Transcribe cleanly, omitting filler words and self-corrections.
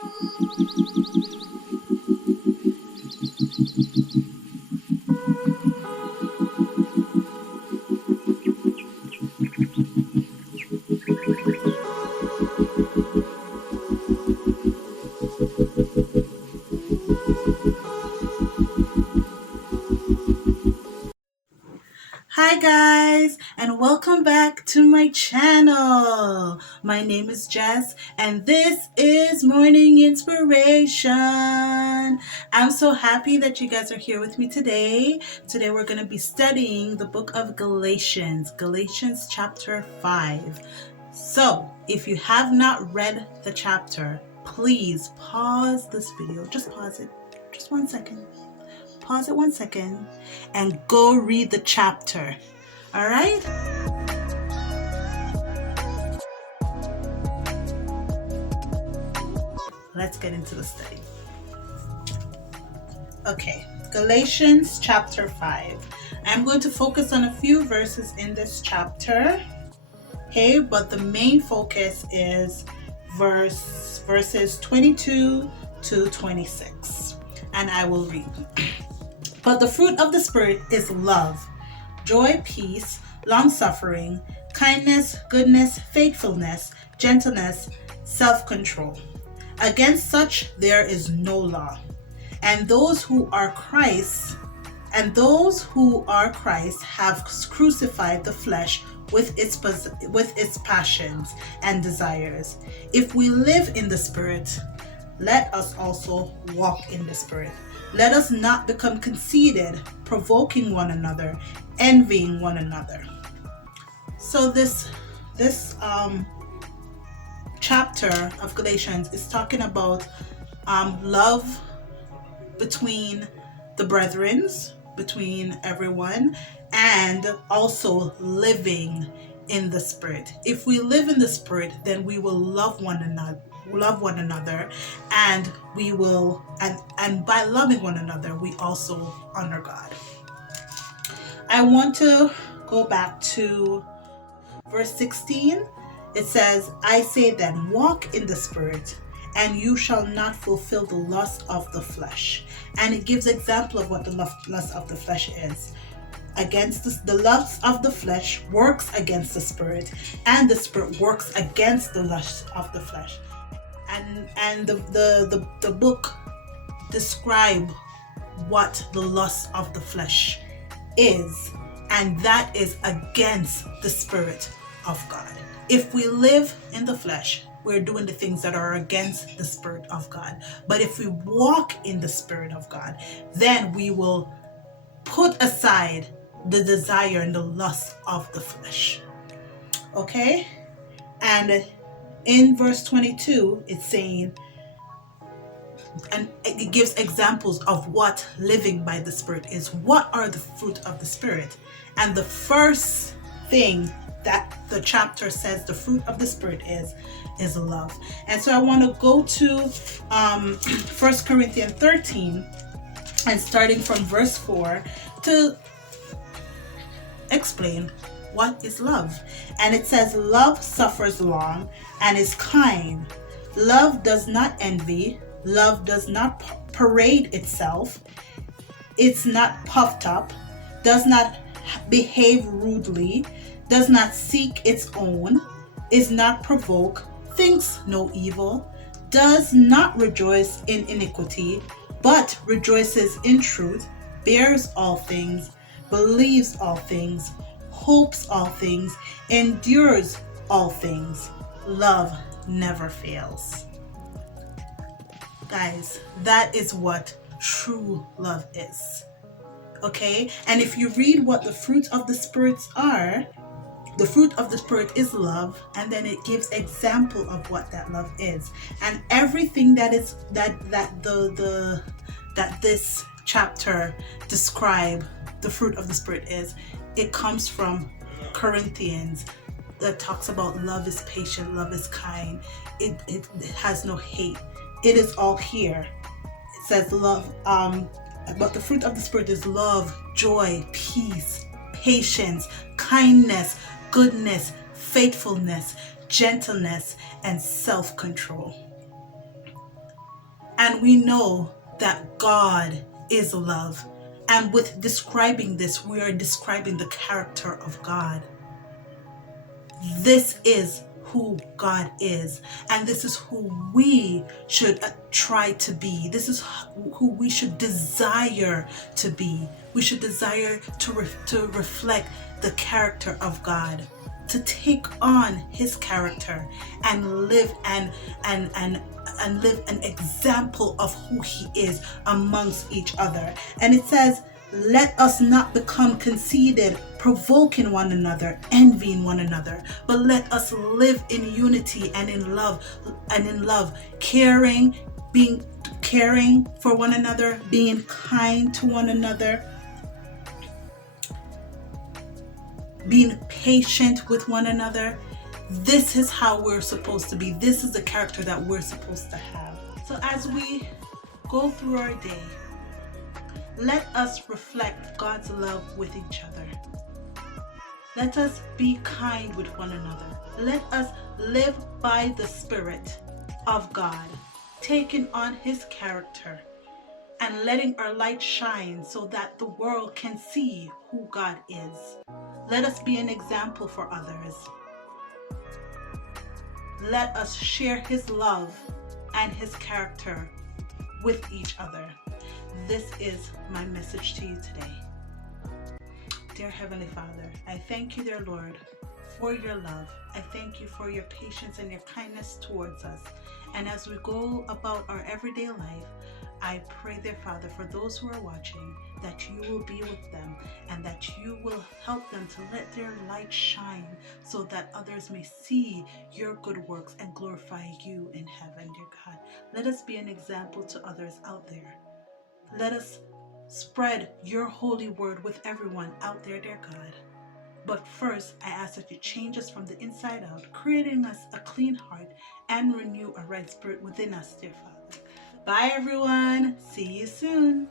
Hi guys, and welcome back to my channel. My name is Jess and this is Morning Inspiration. I'm so happy that you guys are here with me today. Today we're going to be studying the book of Galatians chapter 5. So if you have not read the chapter, please pause this video. Just pause it. Just 1 second. Pause it 1 second and go read the chapter. All right? Let's get into the study. Okay, Galatians chapter 5. I'm going to focus on a few verses in this chapter. Okay, but the main focus is verses 22 to 26. And I will read. But the fruit of the Spirit is love, joy, peace, long-suffering, kindness, goodness, faithfulness, gentleness, self-control. Against such there is no law. And those who are Christ have crucified the flesh with its passions and desires. If we live in the Spirit, let us also walk in the Spirit. Let us not become conceited, provoking one another, envying one another. So this chapter of Galatians is talking about love between the brethren, between everyone, and also living in the Spirit. If we live in the Spirit, then we will love one another, and we will and by loving one another we also honor God. I want to go back to verse 16. It says, I say then, walk in the Spirit, and you shall not fulfill the lust of the flesh. And it gives example of what the lust of the flesh is. Against the lust of the flesh works against the Spirit, and the Spirit works against the lust of the flesh. And the book describe what the lust of the flesh is, and that is against the Spirit of God. If we live in the flesh, we're doing the things that are against the Spirit of God. But if we walk in the Spirit of God, then we will put aside the desire and the lust of the flesh. Okay? And in verse 22, it's saying, and it gives examples of what living by the Spirit is. What are the fruit of the Spirit? And the first thing that the chapter says the fruit of the Spirit is love. And so I want to go to 1 Corinthians 13 and starting from verse 4 to explain what is love. And it says, love suffers long and is kind. Love does not envy. Love does not parade itself. It's not puffed up. Does not behave rudely. Does not seek its own. Is not provoked. Thinks no evil. Does not rejoice in iniquity, but rejoices in truth. Bears all things. Believes all things. Hopes all things. Endures all things. Love never fails. Guys, that is what true love is. Okay? And if you read what the fruit of the spirits are, the fruit of the Spirit is love, and then it gives example of what that love is. And everything that is that this chapter describe the fruit of the Spirit is, it comes from Corinthians that talks about love is patient, love is kind, it has no hate. It is all here. It says love, but the fruit of the Spirit is love, joy, peace, patience, kindness, goodness, faithfulness, gentleness, and self-control. And we know that God is love. And with describing this, we are describing the character of God. This is who God is, and this is who we should try to be. This is who we should desire to be. We should desire to reflect the character of God, to take on his character and live and live an example of who he is amongst each other. And it says, let us not become conceited, provoking one another, envying one another, but let us live in unity and in love, caring, being caring for one another, being kind to one another, being patient with one another. This is how we're supposed to be. This is the character that we're supposed to have. So as we go through our day, let us reflect God's love with each other. Let us be kind with one another. Let us live by the Spirit of God, taking on his character and letting our light shine so that the world can see who God is. Let us be an example for others. Let us share his love and his character with each other. This is my message to you today. Dear Heavenly Father, I thank you, dear Lord, for your love. I thank you for your patience and your kindness towards us. And as we go about our everyday life, I pray, dear Father, for those who are watching, that you will be with them and that you will help them to let their light shine so that others may see your good works and glorify you in heaven, dear God. Let us be an example to others out there. Let us spread your holy word with everyone out there, dear God. But first, I ask that you change us from the inside out, creating us a clean heart and renew a right spirit within us, dear Father. Bye, everyone. See you soon.